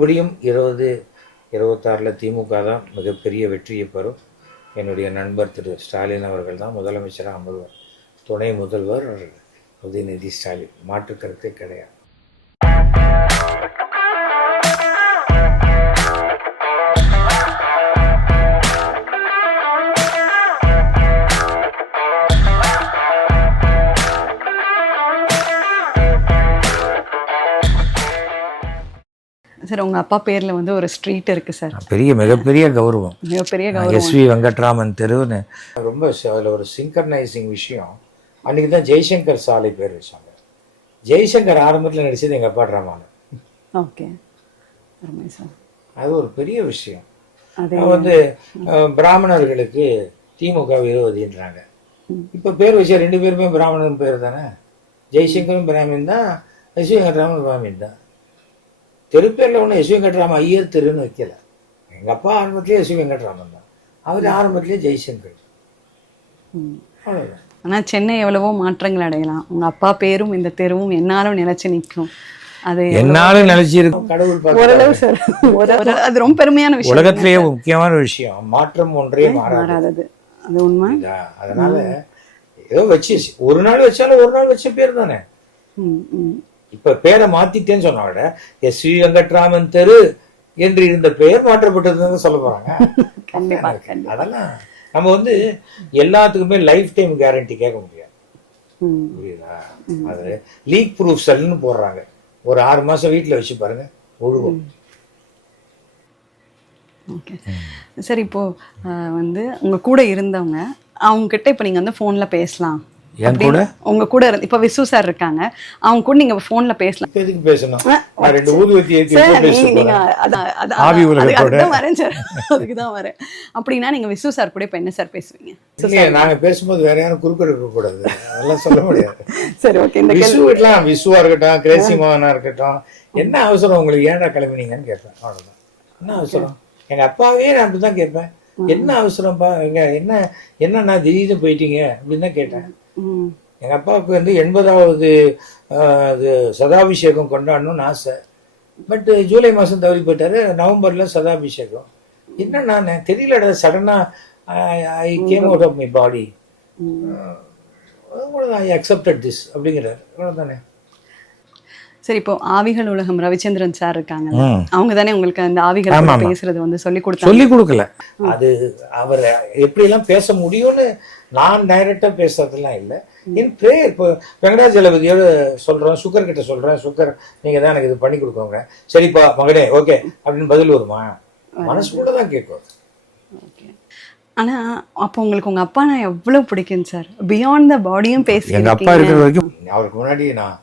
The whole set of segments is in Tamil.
மறுபடியும் இருபது இருபத்தாறில் திமுக தான் மிகப்பெரிய வெற்றியை பெறும். என்னுடைய நண்பர் திரு ஸ்டாலின் அவர்கள் தான் முதலமைச்சராக அமர்வார் துணை முதல்வர் உதயநிதி ஸ்டாலின். மாற்றுக்கருத்தே கிடையாது. சார் உங்க அப்பா பேர்ல வந்து ஒரு ஸ்ட்ரீட் இருக்கு சார். பெரிய மிகப்பெரிய கௌரவம். மிகப்பெரிய கௌரவம். எஸ்வி வெங்கட்ராமன் தெருவுன்னு. ரொம்ப அதுல ஒரு சிங்கர்னைசிங் விஷயம். அன்றைக்கி தான் ஜெய்சங்கர் சாலை பேர் வச்சாங்க. ஜெய்சங்கர் ஆரம்பத்தில் நடிச்சது எங்கள் அப்பா ட்ராமாவில் ஓகே. அது ஒரு பெரிய விஷயம். வந்து பிராமணர்களுக்கு திமுக விரோதின்றாங்க. இப்போ பேர் வச்ச ரெண்டு பேருமே பிராமணன் பேர் தானே? ஜெய்சங்கரும் பிராமின் தான் எஸ்வி வெங்கட்ராமன் பிராமின் தான். தெருப்பேரில் ஒன்றும் எஸ்வி வெங்கட்ராமன் ஐயர் தெருன்னு வைக்கல. எங்கள் அப்பா ஆரம்பத்திலே எஸ்வி வெங்கட்ராமன் தான். அவர் ஆரம்பத்திலே ஜெய்சங்கர். அவ்வளோதான் ஆனா சென்னை எவ்வளவோ மாற்றங்கள் அடையலாம். உங்க அப்பா பேரும் இந்த தெருவும் என்னாலும் நிலைச்சு நிற்கும். அது என்னாலும் நினைச்சிருக்கும் கடவுள் ஓரளவு சார். ஒரு- ஒரு- அது ரொம்ப பெருமையான விஷயம். உலகத்திலேயே முக்கியமான விஷயம். மாற்றம் ஒன்றே மாறாது. மாறாதது அது உண்மை? அதனால ஏதோ வச்சு ஒரு நாள் வச்சாலும் ஒரு நாள் வச்ச பேர் தானே. ம், ம். இப்ப பேரை மாத்திட்டேன்னு சொன்ன விட எஸ் வி வெங்கட்ராமன் தெரு என்று இருந்த பெயர் மாற்றப்பட்டதுன்னு சொல்ல போறாங்க. அதெல்லாம் நம்ம வந்து எல்லாத்துக்குமே லைஃப் டைம் கேரண்டி கேட்க முடியாது. புரியுதா? அது லீக் ப்ரூஃப் செல்னு போடுறாங்க. ஒரு ஆறு மாசம் வீட்டுல வச்சு பாருங்க ஒழுகும். ஓகே. சார் இப்போ வந்து உங்க கூட இருந்தவங்க அவங்க கிட்ட இப்போ நீங்க வந்து ஃபோன்ல பேசலாம். என் கூட? உங்க கூட இருந்து இப்போ விசு சார் இருக்காங்க. அவங்க கூட நீங்க ஃபோன்ல பேசலாம். எதுக்கு பேசணும்? நான் ரெண்டு ஊதுவத்தி ஏத்தி நீங்க ஆவி உலகத்தோட. வரேன் சார் அதுக்கு தான் வரேன் அப்படின்னா நீங்க விசு சார் கூட இப்போ என்ன சார் பேசுவீங்க? நாங்க பேசும்போது வேற யாரும் குறுக்கிட இருக்க கூடாது அதெல்லாம் சொல்ல முடியாது. சரி ஓகே இந்த விசு வீட்டுலாம் விசுவா இருக்கட்டும் கிரேசி மோகனா இருக்கட்டும் என்ன அவசரம் உங்களுக்கு? ஏன்டா கிளம்பினீங்கன்னு கேட்பேன் அவ்வளவுதான். என்ன அவசரம்? எங்க அப்பாவே நான் அப்படிதான் கேட்பேன். என்ன அவசரம்ப்பா எங்க என்ன என்னண்ணா திடீர்னு போயிட்டீங்க? அப்படின்னு தான் கேட்டேன். ம், எங்க அப்பாவுக்கு வந்து எண்பதாவது இது சதாபிஷேகம் கொண்டாடணும்னு ஆசை. பட் ஜூலை மாசம் தவறி போயிட்டாரு நவம்பர்ல சதாபிஷேகம். என்ன நான் தெரியலடா சடனா I came out of my. Body I accepted this அப்படிங்கிறார். அவ்வளவுதானே? சரி இப்போ ஆவிகள் உலகம் ரவிச்சந்திரன் சார் இருக்காங்க. அவங்க தானே உங்களுக்கு அந்த ஆவிகள். பேசுறது வந்து சொல்லி கொடுத்தாங்க. சொல்லி கொடுக்கல. அது அவர் எப்படியெல்லாம் பேச முடியும்னு நான் டைரக்டா பேசுறதெல்லாம் இல்லை. என் ப்ரே இப்போ வெங்கடாஜலபதியோட சொல்றோம் சுகர் கிட்ட சொல்றேன் சுகர் நீங்க தான் எனக்கு இது பண்ணி கொடுக்கோங்க. சரிப்பா மகனே ஓகே அப்படின்னு பதில் வருமா? மனசு கூட தான் கேட்கும் ஓகே. ஆனா அப்போ உங்களுக்கு உங்க அப்பா நான் எவ்வளவு பிடிக்கும் சார் பியாண்ட் த பாடியும் பேசி எங்க அப்பா இருக்கிற வரைக்கும் அவருக்கு முன்னாடி நான்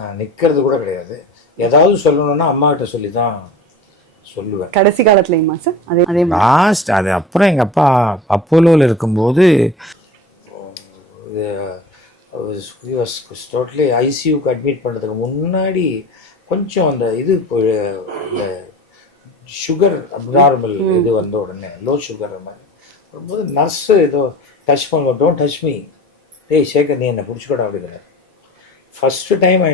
நான் நிக்கிறது கூட கிடையாது. ஏதாவது சொல்லணும்னா அம்மா கிட்ட சொல்லி தான் சொல்லுவேன். கடைசி காலத்துலயுமா சார் அதே அதே. லாஸ்ட் அது அப்புறம் எங்கள் அப்பா அப்போலோவில் இருக்கும்போது டோட்டலி ஐசியூக்கு அட்மிட் பண்ணுறதுக்கு முன்னாடி கொஞ்சம் அந்த இது இந்த சுகர் அப்நார்மல் இது வந்த உடனே லோ சுகர் மாதிரி. வரும்போது நர்ஸு ஏதோ டச் பண்ணுவோம் டோன்ட் டச் மீ டேய் சேகர் நீ என்னை பிடிச்சிக்கூட அப்படிங்கிறார். First time I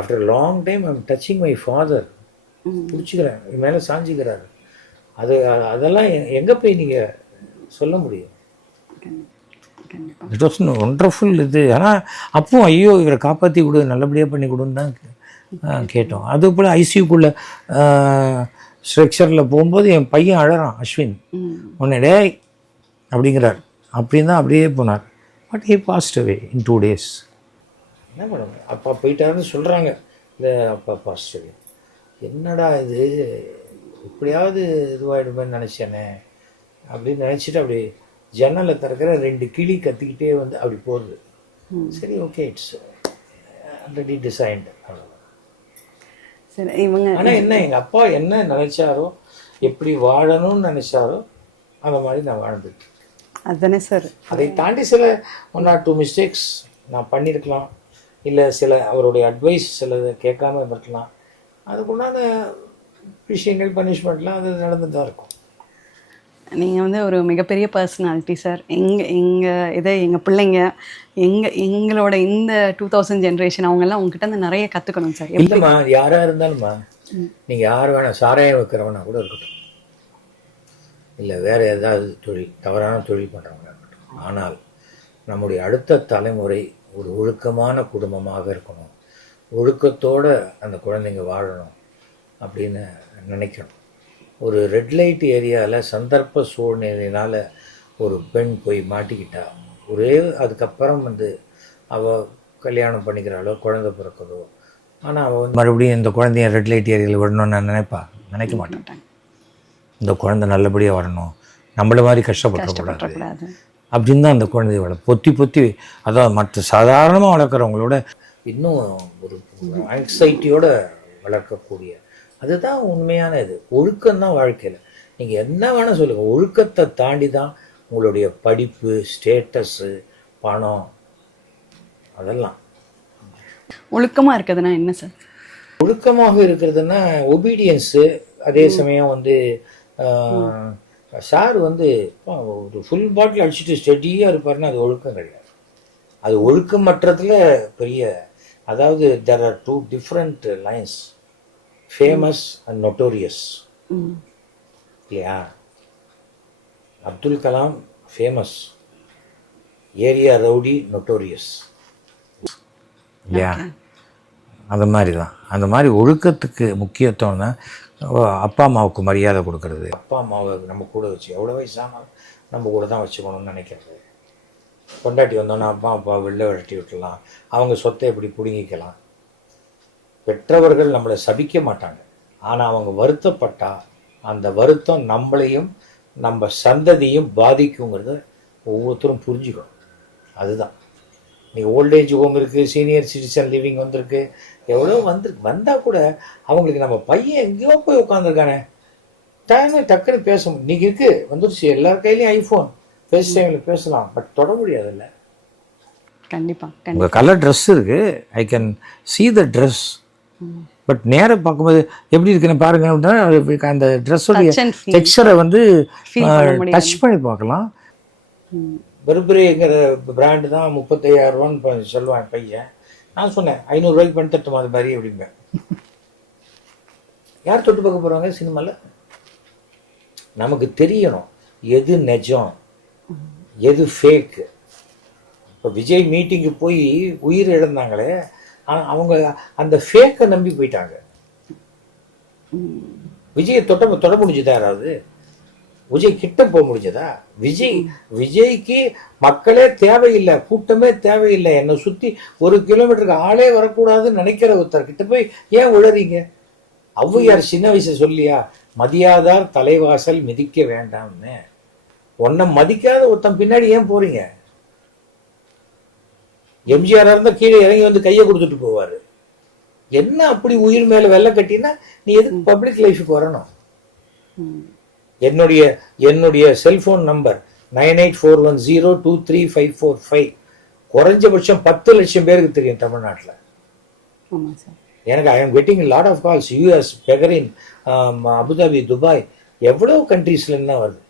after long time I'm touching my father பிடிச்சிக்கிறேன். என் மேலே சாஞ்சிக்கிறாரு. அது அதெல்லாம் எங்க போய் நீங்க சொல்ல முடியும்? இட் வாஸ் ஒண்டர்ஃபுல் இது. ஆனால் அப்போ ஐயோ இவரை காப்பாற்றி கொடு நல்லபடியாக பண்ணி கொடுன்னு தான் கேட்டோம். அது போல் ஐசியூக்குள்ளே ஸ்ட்ரக்சரில் போகும்போது என் பையன் அழறான் அஸ்வின். ம். உன்னை டேய் அப்படிங்கிறார். அப்படின்னு தான் அப்படியே போனார். But he passed away in two days என்ன பண்ணுங்க அப்பா போயிட்டாருன்னு சொல்கிறாங்க இல்லை அப்பா பாஸ்ட் அவே என்னடா இது? இப்படியாவது இதுவாகிடுமேன்னு நினச்சேனே. அப்படின்னு நினச்சிட்டு அப்படி ஜன்னலை திறக்கிற ரெண்டு கிளி கத்திக்கிட்டே வந்து அப்படி போகுது. சரி ஓகே இட்ஸ் ஆல்ரெடி டிசைன்டு சரி இவங்க ஆனால் என்ன எங்கள் அப்பா என்ன நினைச்சாரோ எப்படி வாழணும்னு நினைச்சாரோ அந்த மாதிரி நான் வாழ்ந்துட்டு அதுதானே சார் அதை தாண்டி சில ஒன் ஆர் டூ மிஸ்டேக்ஸ் நான் பண்ணியிருக்கலாம். இல்லை சில அவருடைய அட்வைஸ் சிலதை கேட்காம இருந்திருக்கலாம். அதுக்குண்டான விஷயங்கள் பனிஷ்மெண்ட்லாம் அது நடந்துட்டு தான் இருக்கும். நீங்க வந்து ஒரு மிகப்பெரிய பர்சனாலிட்டி சார் எங்க எங்க இதை எங்க பிள்ளைங்க எங்க எங்களோட இந்த டூ தௌசண்ட் ஜென்ரேஷன் அவங்க எல்லாம் உங்ககிட்ட இருந்து நிறைய கத்துக்கணும் சார் இல்லைம்மா யாராக இருந்தாலும்மா நீங்கள் யார் வேணால் சாராயம் வைக்கிறவனா கூட இருக்கட்டும். இல்லை வேறு ஏதாவது தொழில் தவறான தொழில் பண்ணுறவங்க இருக்கட்டும். ஆனால் நம்முடைய அடுத்த தலைமுறை ஒரு ஒழுக்கமான குடும்பமாக இருக்கணும். ஒழுக்கத்தோட அந்த குழந்தைங்க வாழணும் அப்படின்னு நினைக்கணும். ஒரு ரெட் லைட் ஏரியாவில் சந்தர்ப்ப சூழ்நிலையினால் ஒரு பெண் போய் மாட்டிக்கிட்டா ஒரே அதுக்கப்புறம் வந்து அவள் கல்யாணம் பண்ணிக்கிறாளோ குழந்தை பிறக்குதோ ஆனால் அவள் வந்து மறுபடியும் இந்த குழந்தைய ரெட் லைட் ஏரியாவில் விடணும்னு நான் நினைப்பா? நினைக்க மாட்டேன் இந்த குழந்தை நல்லபடியாக வரணும் நம்மள மாதிரி கஷ்டப்படக்கூடாது அப்படின்னு தான் அந்த குழந்தைய வள பொத்தி பொத்தி அதான் மற்ற சாதாரணமாக வளர்க்குறவங்களோட இன்னும் ஒரு ஆங்ஸைட்டியோட வளர்க்கக்கூடிய. அதுதான் உண்மையான இது. ஒழுக்கம் தான் வாழ்க்கையில். நீங்கள் என்ன வேணால் சொல்லுங்கள் ஒழுக்கத்தை தாண்டி தான் உங்களுடைய படிப்பு ஸ்டேட்டஸு பணம் அதெல்லாம். ஒழுக்கமா இருக்குதுன்னா என்ன சார் ஒழுக்கமாக இருக்கிறதுனா ஒபீடியன்ஸு அதே சமயம் வந்து சார் வந்து ஒரு ஃபுல் பாட்டில் அடிச்சுட்டு ஸ்டெடியாக இருப்பாருன்னா அது ஒழுக்கம் கிடையாது. அது ஒழுக்கமற்றதுல பெரிய அதாவது there are two different lines famous and notorious இல்லையா? Abdul Kalam famous area rowdy notorious இல்லையா? அந்த மாதிரி தான். அந்த மாதிரி ஒழுக்கத்துக்கு முக்கியத்துவம் தான் அப்பா அம்மாவுக்கு மரியாதை கொடுக்கறது. அப்பா அம்மாவை நம்ம கூட வச்சு எவ்வளோ வயசானாலும் நம்ம கூட தான் வச்சுக்கணும்னு நினைக்கிறது. கொண்டாட்டி வந்தோன்னா அப்பா அப்பா வெளில விரட்டி விட்டுலாம் அவங்க சொத்தை எப்படி பிடுங்கிக்கலாம். பெற்றவர்கள் நம்மளை சபிக்க மாட்டாங்க. ஆனால் அவங்க வருத்தப்பட்டால் அந்த வருத்தம் நம்மளையும் நம்ம சந்ததியும் பாதிக்குங்கிறத ஒவ்வொருத்தரும் புரிஞ்சுக்கணும். அதுதான். நீ ஓல்டேஜ் ஹோம் இருக்குது சீனியர் சிட்டிசன் லிவிங் வந்திருக்கு. எவ்வளோ வந்திருக்கு வந்தால் கூட அவங்களுக்கு நம்ம பையன் எங்கேயோ போய் உட்காந்துருக்கானே டைம் டக்குன்னு பேச இன்னைக்கு இருக்கு வந்துருச்சு. எல்லார் கையிலையும் ஐஃபோன் ஃபேஸ் டைமில் பேசலாம் பட் தொட முடியாதுல்ல கண்டிப்பா கண்டிப்பா. உங்கள் கலர் ட்ரெஸ் இருக்கு. I can see the dress but நேரா பார்க்கும்போது எப்படி இருக்குன்னு பாருங்க அப்படின்னா அந்த ட்ரெஸ்ஸோடைய. டெக்ஸ்சரை வந்து. டச் பண்ணி பார்க்கலாம். பெர்பரிங்கிற பிராண்டு தான் இப்போ சொல்லுவான் பையன். நான் சொன்னேன் ஐநூறுரூவாய்க்கு பண்ணி தட்டுமா அது மாதிரி அப்படிம்பேன். யார் தொட்டு பார்க்க போகிறாங்க சினிமாவில் நமக்கு தெரியணும் எது நிஜம் எது ஃபேக்கு இப்போ விஜய் மீட்டிங்கு போய் உயிர் இழந்தாங்களே அவங்க அந்த ஃபேக்கை நம்பி போயிட்டாங்க. விஜயை தொட்ட தொட முடிஞ்சுதா யாராவது? விஜய் கிட்ட போக முடிஞ்சதா? விஜய் விஜய்க்கு மக்களே தேவையில்லை கூட்டமே தேவையில்லை. என்னை சுத்தி ஒரு கிலோமீட்டருக்கு ஆளே வரக்கூடாதுன்னு நினைக்கிற ஒருத்தர் கிட்ட போய் ஏன் உளறீங்க? ஔவையார் சின்ன வயசு சொல்லியா மதியாதார் தலைவாசல் மிதிக்க வேண்டாம்னு. உன்னை மதிக்காத ஒருத்தன் பின்னாடி ஏன் போறீங்க? எம்ஜிஆர் இருந்தா கீழே இறங்கி வந்து கையை கொடுத்துட்டு போவாரு. என்ன அப்படி உயிர் மேல வெள்ளை கட்டினா நீ எதுக்கு பப்ளிக் லைஃபுக்கு வரணும். என்னுடைய என்னுடைய cellphone number nine eight four one zero two three five four five. குறைஞ்சபட்சம் பத்து லட்சம் பேருக்கு தெரியும் தமிழ்நாட்டில். எனக்கு I am getting lot of calls US Bahrain Abu Dhabi Dubai எவ்வளோ கண்ட்ரீஸ்லேருந்து தான் வருது?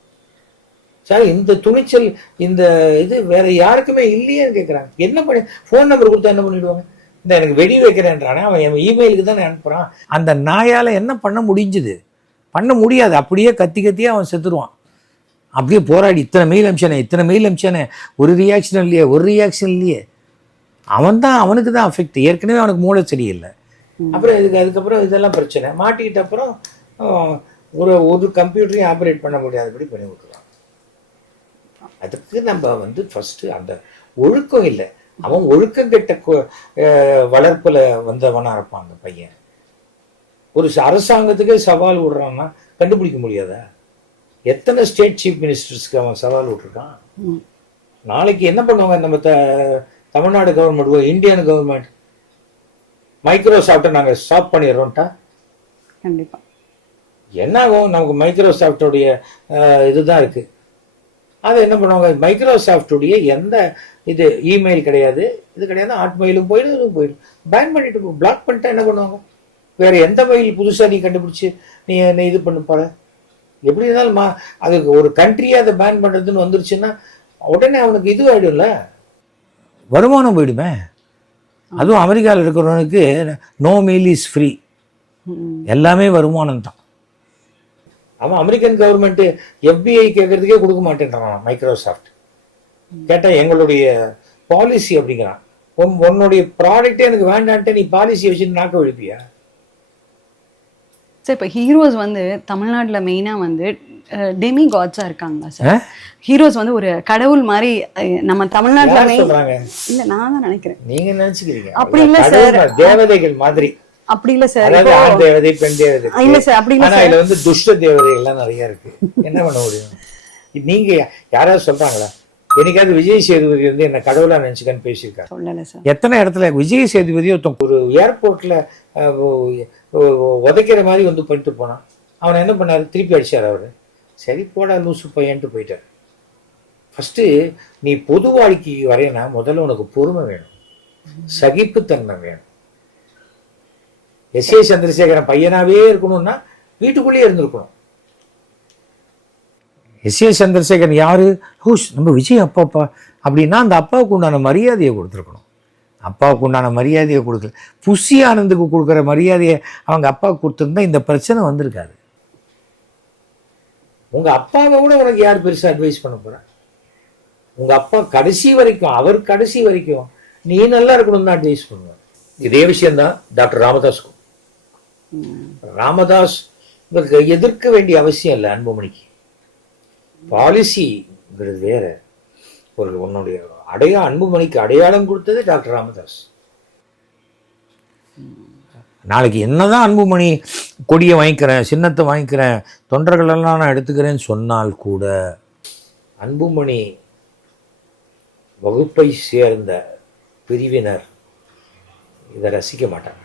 சார் இந்த துணிச்சல் இந்த இது வேற யாருக்குமே இல்லையேன்னு கேட்குறாங்க என்ன பண்ணி ஃபோன் நம்பர் கொடுத்தா என்ன பண்ணிடுவாங்க? இந்த எனக்கு வெடி வைக்கிறேன்றானே அவன் என் இமெயிலுக்கு தானே அனுப்புகிறான் அந்த நாயால் என்ன பண்ண முடிஞ்சுது? பண்ண முடியாது. அப்படியே கத்தி கத்தியே அவன் செத்துருவான். அப்படியே போராடி. இத்தனை மெயில் அமிச்சானே இத்தனை மெயில் அமிச்சானே ஒரு ரியாக்ஷன் இல்லையே. ஒரு ரியாக்ஷன் இல்லையே. அவன் தான் அவனுக்கு தான் அஃபெக்ட் ஏற்கனவே அவனுக்கு மூளை சரியில்லை. அப்புறம் இதுக்கு அதுக்கப்புறம் இதெல்லாம் பிரச்சனை. மாட்டிக்கிட்ட அப்புறம் ஒரு ஒரு கம்ப்யூட்டரையும் ஆப்ரேட் பண்ண முடியாதபடி பண்ணி விட்டுருவான். அதுக்கு நம்ம வந்து ஃபர்ஸ்ட் அந்த ஒழுக்கம் இல்லை. அவன் ஒழுக்கம் கெட்ட வளர்ப்புல வந்தவனா இருப்பான் அந்த பையன். ஒரு அரசாங்கத்துக்கே சவால் விடுறான்னா கண்டுபிடிக்க முடியாதா? எத்தனை ஸ்டேட் சீஃப் மினிஸ்டர்ஸ்க்கு அவன் சவால் விட்டுருக்கான். நாளைக்கு என்ன பண்ணுவாங்க நம்ம the Tamil Nadu government Indian government மைக்ரோசாஃப்ட்டை நாங்கள் ஸ்டாப் பண்ணிடுறோம்ட்டா? கண்டிப்பா. என்ன ஆகும்? நமக்கு மைக்ரோசாஃப்டோடைய இதுதான் இருக்கு. அதை என்ன பண்ணுவாங்க? மைக்ரோசாஃப்டுடைய எந்த இது இமெயில் கிடையாது. இது கிடையாது ஹாட் மெயிலும் போயிடும் இதுவும் போயிடும். பேன் பண்ணிட்டு பிளாக் பண்ணிட்டா என்ன பண்ணுவாங்க? வேற எந்த மெயில் புதுசா நீ கண்டுபிடிச்சு நீ என்ன இது பண்ண போற? எப்படி இருந்தாலும் மா அதுக்கு ஒரு கண்ட்ரியை அதை பேன் பண்றதுன்னு வந்துருச்சுன்னா உடனே அவனுக்கு இது ஆயிடும்ல. வருமானம் போயிடுமே. அதுவும் அமெரிக்காவில் இருக்கிறவனுக்கு நோ மீல் இஸ் ஃப்ரீ எல்லாமே வருமானம் தான். அவன் அமெரிக்கன் கவர்மெண்ட் FBI கேட்கறதுக்கே கொடுக்க மாட்டேன்றான் மைக்ரோசாஃப்ட் கேட்டா எங்களுடைய பாலிசி அப்படிங்கிறான். உன் உன்னுடைய ப்ராடக்டே எனக்கு வேண்டான்ட்டு நீ பாலிசி வச்சுட்டு நாக்க ஒழிப்பியா சார் இப்போ ஹீரோஸ் வந்து தமிழ்நாட்டுல மெயினா வந்து டெமி காட்ஸா இருக்காங்களா சார்? ஹீரோஸ் வந்து ஒரு கடவுள் மாதிரி நம்ம தமிழ்நாட்டுல இல்ல நான் தான் நினைக்கிறேன். நீங்க நினைச்சுக்கிறீங்க. அப்படி இல்ல மாதிரி, தேவதைகள் மாதிரி. அப்படி இல்ல சார் ஆண் தேவதை பெண் தேவதை. இல்ல சார் அப்படி இல்ல இதுல வந்து துஷ்ட தேவதைகள்லாம் நிறைய இருக்கு. என்ன பண்ண முடியும்? நீங்க யாராவது சொல்றாங்களா? என்னைக்காவது விஜய் சேதுபதி வந்து என்ன கடவுளா நினைச்சுக்கன்னு பேசியிருக்காரு. எத்தனை இடத்துல விஜய் சேதுபதி ஒருத்தன் ஒரு ஏர்போர்ட்ல உதைக்கிற மாதிரி வந்து பண்ணிட்டு போனான். அவனை என்ன பண்ணாரு? திருப்பி அடிச்சார் அவரு. சரி போடா லூசு பையன்ட்டு போயிட்டார். ஃபர்ஸ்ட் நீ பொது வாழ்க்கைக்கு வரையனா முதல்ல உனக்கு பொறுமை வேணும். சகிப்புத்தன்மை வேணும். எஸ் ஏ சந்திரசேகரன் பையனாவே இருக்கணும்னா வீட்டுக்குள்ளேயே இருந்திருக்கணும். எஸ் ஏ சந்திரசேகரன் யாரு? ஹூஸ் நம்ம விஜய் அப்பாப்பா. அப்படின்னா அந்த அப்பாவுக்கு உண்டான மரியாதையை கொடுத்துருக்கணும். அப்பாவுக்கு உண்டான மரியாதையை கொடுக்கல. புஷி ஆனந்துக்கு கொடுக்குற மரியாதையை அவங்க அப்பாவுக்கு கொடுத்துருந்தா இந்த பிரச்சனை வந்திருக்காது. உங்க அப்பாவை கூட உனக்கு யார் பெருசா அட்வைஸ் பண்ண போறா? உங்க அப்பா கடைசி வரைக்கும் அவர் கடைசி வரைக்கும் நீ நல்லா இருக்கணும் தான் அட்வைஸ் பண்ணுவார். இதே விஷயம்தான் டாக்டர் ராமதாஸ்க்கும். ராமதாஸ் எதிர்க்க வேண்டிய அவசியம் இல்லை அன்புமணிக்கு. பாலிசிங்கிறது வேற. ஒரு உன்னுடைய அடையா அன்புமணிக்கு அடையாளம் கொடுத்தது டாக்டர் ராமதாஸ். நாளைக்கு என்னதான் அன்புமணி கொடியை வாங்கிக்கிறேன் சின்னத்தை வாங்கிக்கிறேன் தொண்டர்களெல்லாம் நான் எடுத்துக்கிறேன்னு சொன்னால் கூட அன்புமணி வகுப்பை சேர்ந்த பிரிவினர் இதை ரசிக்க மாட்டாங்க.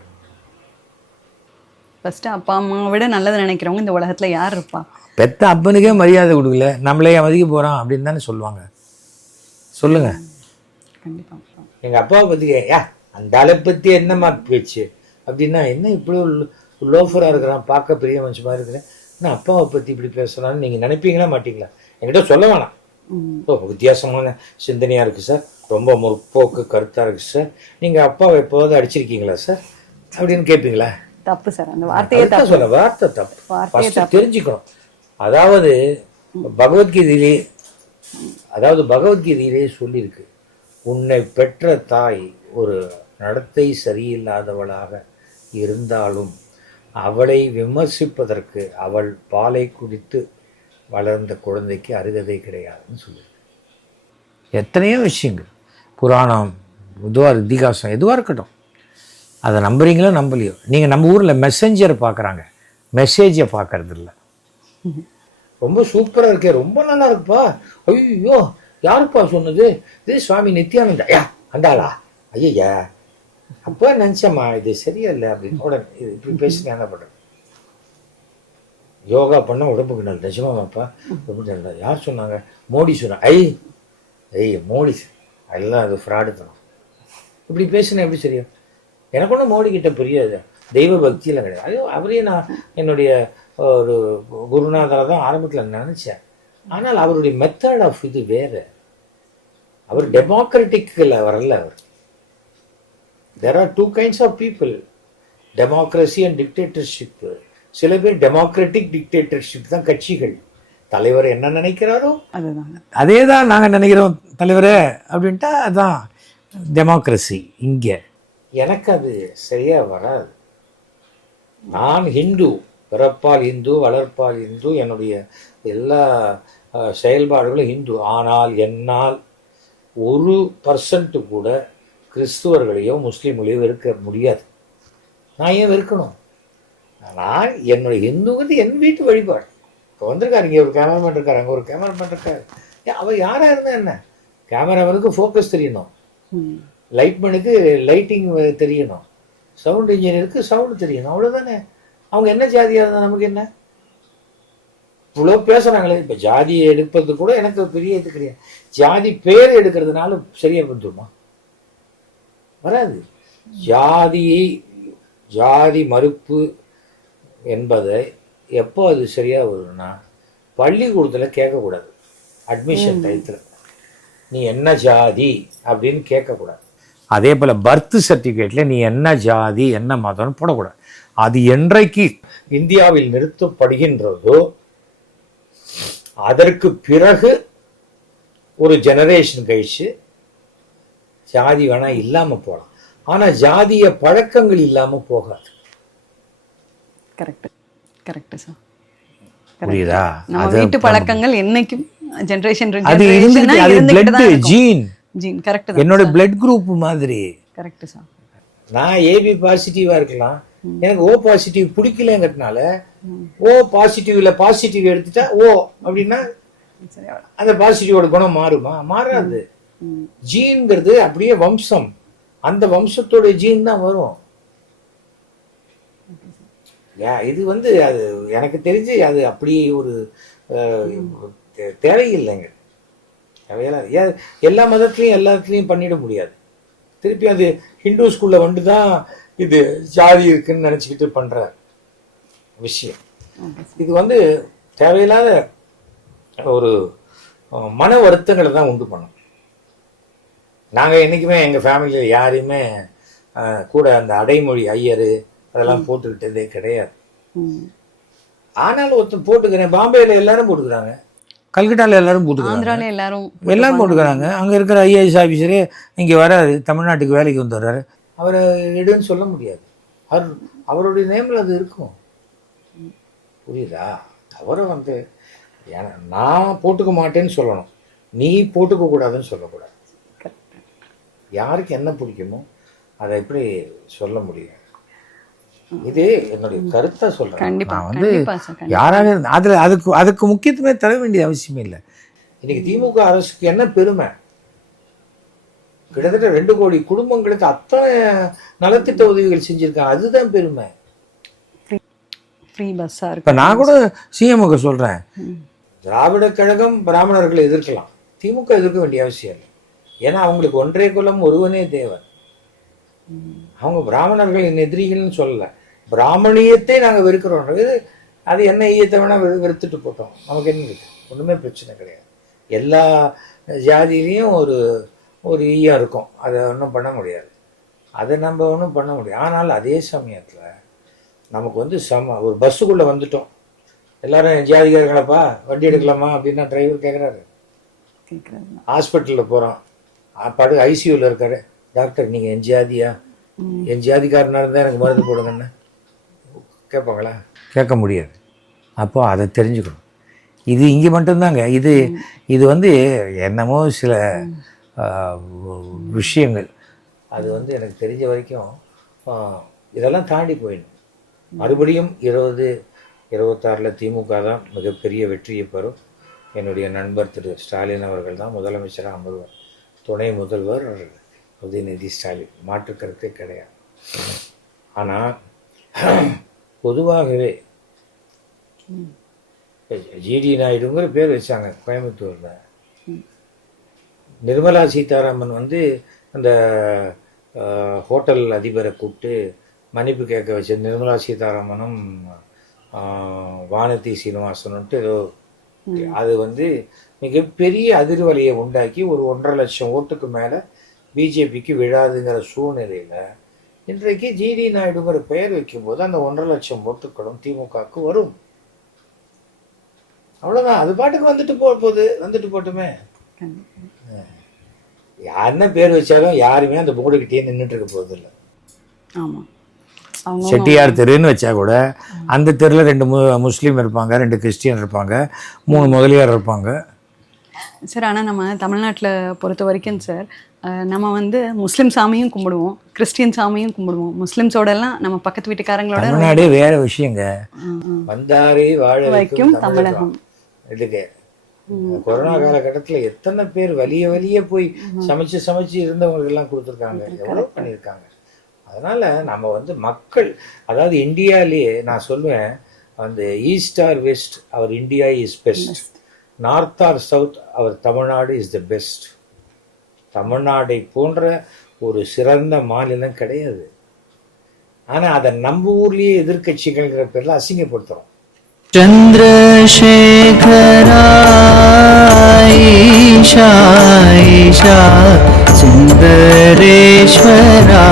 ஃபர்ஸ்ட் அப்பா அம்மாவை விட நல்லது நினைக்கிறவங்க இந்த உலகத்துல யார் இருப்பா? பெத்த அப்பனுக்கே மரியாதை கொடுக்கல நம்மளே மதிக்க போகிறோம் அப்படின்னு தானே சொல்லுவாங்க. சொல்லுங்க. கண்டிப்பா. எங்கள் அப்பாவை பற்றி யா அந்த ஆளை பற்றி என்னம்மா பேச்சு? அப்படின்னா என்ன இப்படி ஒரு லோஃபராக இருக்கிறான் பார்க்க பெரிய மனுஷன் மாதிரி இருக்கிறேன். என்ன அப்பாவை பற்றி இப்படி பேசுகிறான்னு நீங்கள் நினைப்பீங்களா மாட்டீங்களா? என்கிட்ட சொல்ல வேணாம். ஓ வித்தியாசமான சிந்தனையாக இருக்குது சார் ரொம்ப முற்போக்கு கருத்தாக இருக்குது சார் நீங்கள் அப்பாவை எப்போவாவது அடிச்சிருக்கீங்களா சார் அப்படின்னு கேட்பீங்களா தப்பு சார். அந்த வார்த்தையே தப்பு. சொல்ல வார்த்தை தப்பு. வார்த்தையே தெரிஞ்சுக்கணும். அதாவது பகவத்கீதையிலே அதாவது பகவத்கீதையிலே சொல்லியிருக்கு உன்னை பெற்ற தாய் ஒரு நடத்தை சரியில்லாதவளாக இருந்தாலும் அவளை விமர்சிப்பதற்கு அவள் பாலை குடித்து வளர்ந்த குழந்தைக்கு அருகதை கிடையாதுன்னு சொல்லியிருக்கு. எத்தனையோ விஷயங்கள். புராணம் எதுவாக இதிகாசம் எதுவாக இருக்கட்டும். அதை நம்புறீங்களோ நம்பலையோ. நீங்கள் நம்ம ஊரில் மெசஞ்சர் பார்க்குறாங்க மெசேஜை பார்க்கறது இல்லை ரொம்ப சூப்பராக இருக்கே. ரொம்ப நல்லா இருக்குப்பா. ஐயோ யாருப்பா சொன்னது? இது சுவாமி நித்யானந்தா. யா அந்தாளா ஐயா அப்போ நினச்சம்மா இது சரியில்லை அப்படின்னு. உடனே இது இப்படி பேசி என்ன பண்ணுறேன் யோகா பண்ண உடம்புக்கு நல்லது. நிஜமாப்பா எப்படி நல்லா யார் சொன்னாங்க? மோடி சொன்னாங்க ஐ ஐய் மோடி எல்லாம் அது ஃப்ராடு தான். இப்படி பேசினா எப்படி சரியா எனக்கு ஒன்றும் மோடி கிட்ட பெரிய தெய்வ பக்தியெல்லாம் கிடையாது. அது அவரே நான் என்னுடைய ஒரு குருநாதரை தான் ஆரம்பத்தில் நினச்சேன். ஆனால் அவருடைய மெத்தட் ஆஃப் இது வேறு. அவர் டெமோக்ராட்டிக்கில் வரல அவர். There are two kinds of people democracy and dictatorship சில பேர் டெமோக்ராட்டிக் டிக்டேட்டர்ஷிப் தான் கட்சிகள். தலைவர் என்ன நினைக்கிறாரோ? அதுதான் அதே தான் நாங்கள் நினைக்கிறோம் தலைவரே அப்படின்ட்டா அதான் டெமோக்ரஸி இங்கே. எனக்கு அது செய்ய வராது. நான் ஹிந்து பிறப்பால் இந்து வளர்ப்பால் இந்து என்னுடைய எல்லா செயல்பாடுகளும் இந்து ஆனால் என்னால் ஒரு பர்சன்ட்டு கூட கிறிஸ்துவர்களையோ முஸ்லீம்களையோ வெறுக்க முடியாது. நான் ஏன் வெறுக்கணும்? நான் என்னுடைய இந்துங்கிறது என் வீட்டு வழிபாடு. இப்போ வந்திருக்காரு இங்கே ஒரு கேமராமேன் இருக்கார் அங்கே ஒரு கேமராமேன் இருக்கார். ஏன் அவர் யாராக இருந்தால் என்ன? கேமராமேனுக்கு ஃபோக்கஸ் தெரியணும். லைட்மேனுக்கு லைட்டிங் தெரியணும். சவுண்ட் இன்ஜினியருக்கு சவுண்டு தெரியணும். அவ்வளோதானே அவங்க என்ன ஜாதியாக இருந்தால் நமக்கு என்ன? இவ்வளோ பேசுகிறாங்களே இப்போ ஜாதியை எடுப்பது கூட எனக்கு பெரிய இது கிடையாது. ஜாதி பேர் எடுக்கிறதுனால சரியா வந்துருமா? வராது. ஜாதியை ஜாதி மறுப்பு என்பதை எப்போ அது சரியா வரும்னா பள்ளிக்கூடத்தில் கேட்கக்கூடாது. அட்மிஷன் டயத்தில் நீ என்ன ஜாதி அப்படின்னு கேட்கக்கூடாது. அதே போல் பர்த் சர்டிஃபிகேட்டில் நீ என்ன ஜாதி என்ன மதம்னு போடக்கூடாது. அது என்றைக்கு இந்தியாவில் நிறுத்தப்படுகின்றதோ அதற்கு பிறகு ஒரு ஜெனரேஷன் கழிச்சு ஜாதி வேணா இல்லாம போகலாம் ஆனா ஜாதிய பழக்கங்கள் இல்லாம போகாது. கரெக்ட் கரெக்ட் சார் புரியுதா? வீட்டு பழக்கங்கள் என்னைக்கும் ஜென்ரேஷன் அது இருந்துகிட்டு அது பிளட் ஜீன் ஜீன் கரெக்ட் தான். என்னோட பிளட் குரூப் மாதிரி. கரெக்ட் சார் நான் ஏபி பாசிட்டிவா இருக்கலாம். எனக்கு ஓ பாசிட்டிவ் பிடிக்கலங்கிறதுனால ஓ பாசிட்டிவ்ல பாசிட்டிவ் எடுத்துட்டா ஓ அப்படின்னா அந்த பாசிட்டிவோட குணம் மாறுமா? மாறாது. ஜீன்ங்கிறது அப்படியே வம்சம். அந்த வம்சத்தோட ஜீன் தான் வரும். இது வந்து அது எனக்கு தெரிஞ்சு அது அப்படி ஒரு தேவையில்லைங்க. தேவையில்ல ஏன்? எல்லா மதத்துலையும் எல்லாத்துலேயும் பண்ணிட முடியாது. திருப்பி அது ஹிந்து ஸ்கூல்ல வந்து தான் இது ஜாதி இருக்குன்னு நினச்சிக்கிட்டு பண்ற விஷயம். இது வந்து தேவையில்லாத ஒரு மன வருத்தங்களை தான் உண்டு பண்ணும். நாங்கள் என்றைக்குமே எங்கள் ஃபேமிலியில் யாரையுமே கூட அந்த அடைமொழி ஐயர் அதெல்லாம் போட்டுக்கிட்டதே கிடையாது. ஆனாலும் ஒருத்தன் போட்டுக்கிறேன். பாம்பேயில் எல்லாரும் போட்டுக்கிறாங்க. கல்கட்டாவில் எல்லாரும் போட்டுக்கிறாங்க. எல்லாரும் எல்லாரும் போட்டுக்கிறாங்க. அங்கே இருக்கிற ஐஏஎஸ் ஆஃபீஸரே இங்கே வராரு தமிழ்நாட்டுக்கு வேலைக்கு வந்து வர்றாரு அவரை எடுன்னு சொல்ல முடியாது. அவர் அவருடைய நேமில் அது இருக்கும். புரியுதா? தவிர வந்து என- நான் போட்டுக்க மாட்டேன்னு சொல்லணும். நீ போட்டுக்க கூடாதுன்னு சொல்லக்கூடாது. யாருக்கு என்ன பிடிக்குமோ அதை எப்படி சொல்ல முடியும்? இது என்னுடைய கருத்தை சொல்றேன். கண்டிப்பா நான் வந்து. யாராக அதுல அதுக்கு அதுக்கு முக்கியத்துவமே தர வேண்டிய அவசியமே இல்லை. இன்னைக்கு திமுக அரசுக்கு என்ன பெருமை? கிட்டத்தட்ட ரெண்டு கோடி குடும்பங்களுக்கு அத்தனை நலத்திட்ட உதவிகள் செஞ்சிருக்காங்க. அதுதான் பெருமை. ஃப்ரீ பஸ்ஸா இப்ப நான் கூட சிஎம்க்கு சொல்றேன். ம். திராவிட கழகம் பிராமணர்களை எதிர்க்கலாம். திமுக எதிர்க்க வேண்டிய அவசியம் இல்லை. ஏன்னா அவங்களுக்கு ஒன்றே குலம் ஒருவனே தேவன். அவங்க பிராமணர்களின் எதிரிகள்னு சொல்லல. பிராமணியத்தை நாங்க வெறுக்கிறோம் அது என்ன ஈயத்தை வேணா வெறு- வெறுத்துட்டு போட்டோம். நமக்கு என்ன இருக்கு? ஒண்ணுமே பிரச்சனை கிடையாது. எல்லா ஜாதியிலையும் ஒரு ஒரு ஈயம் இருக்கும். அதை ஒன்றும் பண்ண முடியாது. அதை நம்ம ஒன்றும் பண்ண முடியாது. ஆனால் அதே சமயத்துல நமக்கு வந்து சம ஒரு பஸ்ஸுக்குள்ள வந்துட்டோம். எல்லாரும் ஜாதிகாரங்களப்பா வண்டி எடுக்கலாமா அப்படின்னா டிரைவர் கேட்குறாரு ஹாஸ்பிட்டலில் போகிறோம் படு ஐசியூவில் இருக்காரு. டாக்டர் நீங்கள் என் ஜாதியா? என் ஜாதிக்காரனாக இருந்தால் எனக்கு மருந்து போடுங்கன்னு. கேட்பாங்களா? கேட்க முடியாது. அப்போது அதை தெரிஞ்சுக்கணும். இது இங்கே மட்டும்தாங்க. இது இது வந்து என்னமோ சில விஷயங்கள். அது வந்து எனக்கு தெரிஞ்ச வரைக்கும் இதெல்லாம் தாண்டி போயிடும். மறுபடியும் இருபது இருபத்தாறில் திமுக தான் மிகப்பெரிய வெற்றியை பெறும். என்னுடைய நண்பர் திரு ஸ்டாலின் அவர்கள் தான் முதலமைச்சராக அமர்வார் துணை முதல்வர் உதயநிதி ஸ்டாலின். மாற்று கருத்தே கிடையாது. ஆனால் பொதுவாகவே ஜிடி நாயுடுங்கிற பேர் வச்சாங்க கோயம்புத்தூரில். நிர்மலா சீதாராமன் வந்து அந்த ஹோட்டல் அதிபரை கூப்பிட்டு மன்னிப்பு கேட்க வச்ச நிர்மலா சீதாராமனும் வானதி சீனிவாசனுன்ட்டு ஏதோ அது வந்து மிகப்பெரிய அதிர்வலையை உண்டாக்கி ஒரு ஒன்றரை லட்சம் ஓட்டுக்கு மேலே பிஜேபிக்கு விழாதுங்கிற சூழ்நிலையில் இன்றைக்கு ஜிடி நாயுடுங்கிற பெயர் வைக்கும்போது அந்த ஒன்றரை லட்சம் ஓட்டுகளும் திமுகவுக்கு வரும். அவ்வளோதான் அது பாட்டுக்கு வந்துட்டு போ போகுது. வந்துட்டு போட்டுமே. என்ன பேர் வச்சாலும் யாருமே அந்த போர்டுக்கிட்டே நின்றுட்டு இருக்க போகிறது இல்லை செட்டியார் தெருன்னு வச்சா கூட அந்த தெருவில் ரெண்டு மு முஸ்லீம் இருப்பாங்க ரெண்டு கிறிஸ்டியன் இருப்பாங்க மூணு முதலியார் இருப்பாங்க. சார் ஆனால் நம்ம தமிழ்நாட்டில் பொறுத்த வரைக்கும் சார் நம்ம வந்து முஸ்லீம் சாமியும் கும்பிடுவோம் கிறிஸ்டியன் சாமியும் கும்பிடுவோம். முஸ்லிம்ஸோடலாம் நம்ம பக்கத்து வீட்டுக்காரங்களோட தமிழ்நாடே வேற விஷயங்க. வந்தாரே வாழ வைக்கும் தமிழகம். இதுக்கு கொரோனா காலகட்டத்தில் எத்தனை பேர் வலிய வலிய போய் சமைச்சு சமைச்சு இருந்தவங்களுக்கு எல்லாம் கொடுத்துருக்காங்க. எவ்வளோ பண்ணியிருக்காங்க. அதனால நம்ம வந்து மக்கள் அதாவது இந்தியாலேயே நான் சொல்லுவேன் அந்த east or west our India is best north or south our Tamil Nadu is the best தமிழ்நாடை போன்ற ஒரு சிறந்த மாநிலம் கிடையாது. ஆனால் அதை நம்ம ஊர்லேயே எதிர்கட்சிகள்ங்கிற பேரில் அசிங்கப்படுத்துகிறோம் சந்திரசேகரா சுந்தரேஸ்வரா.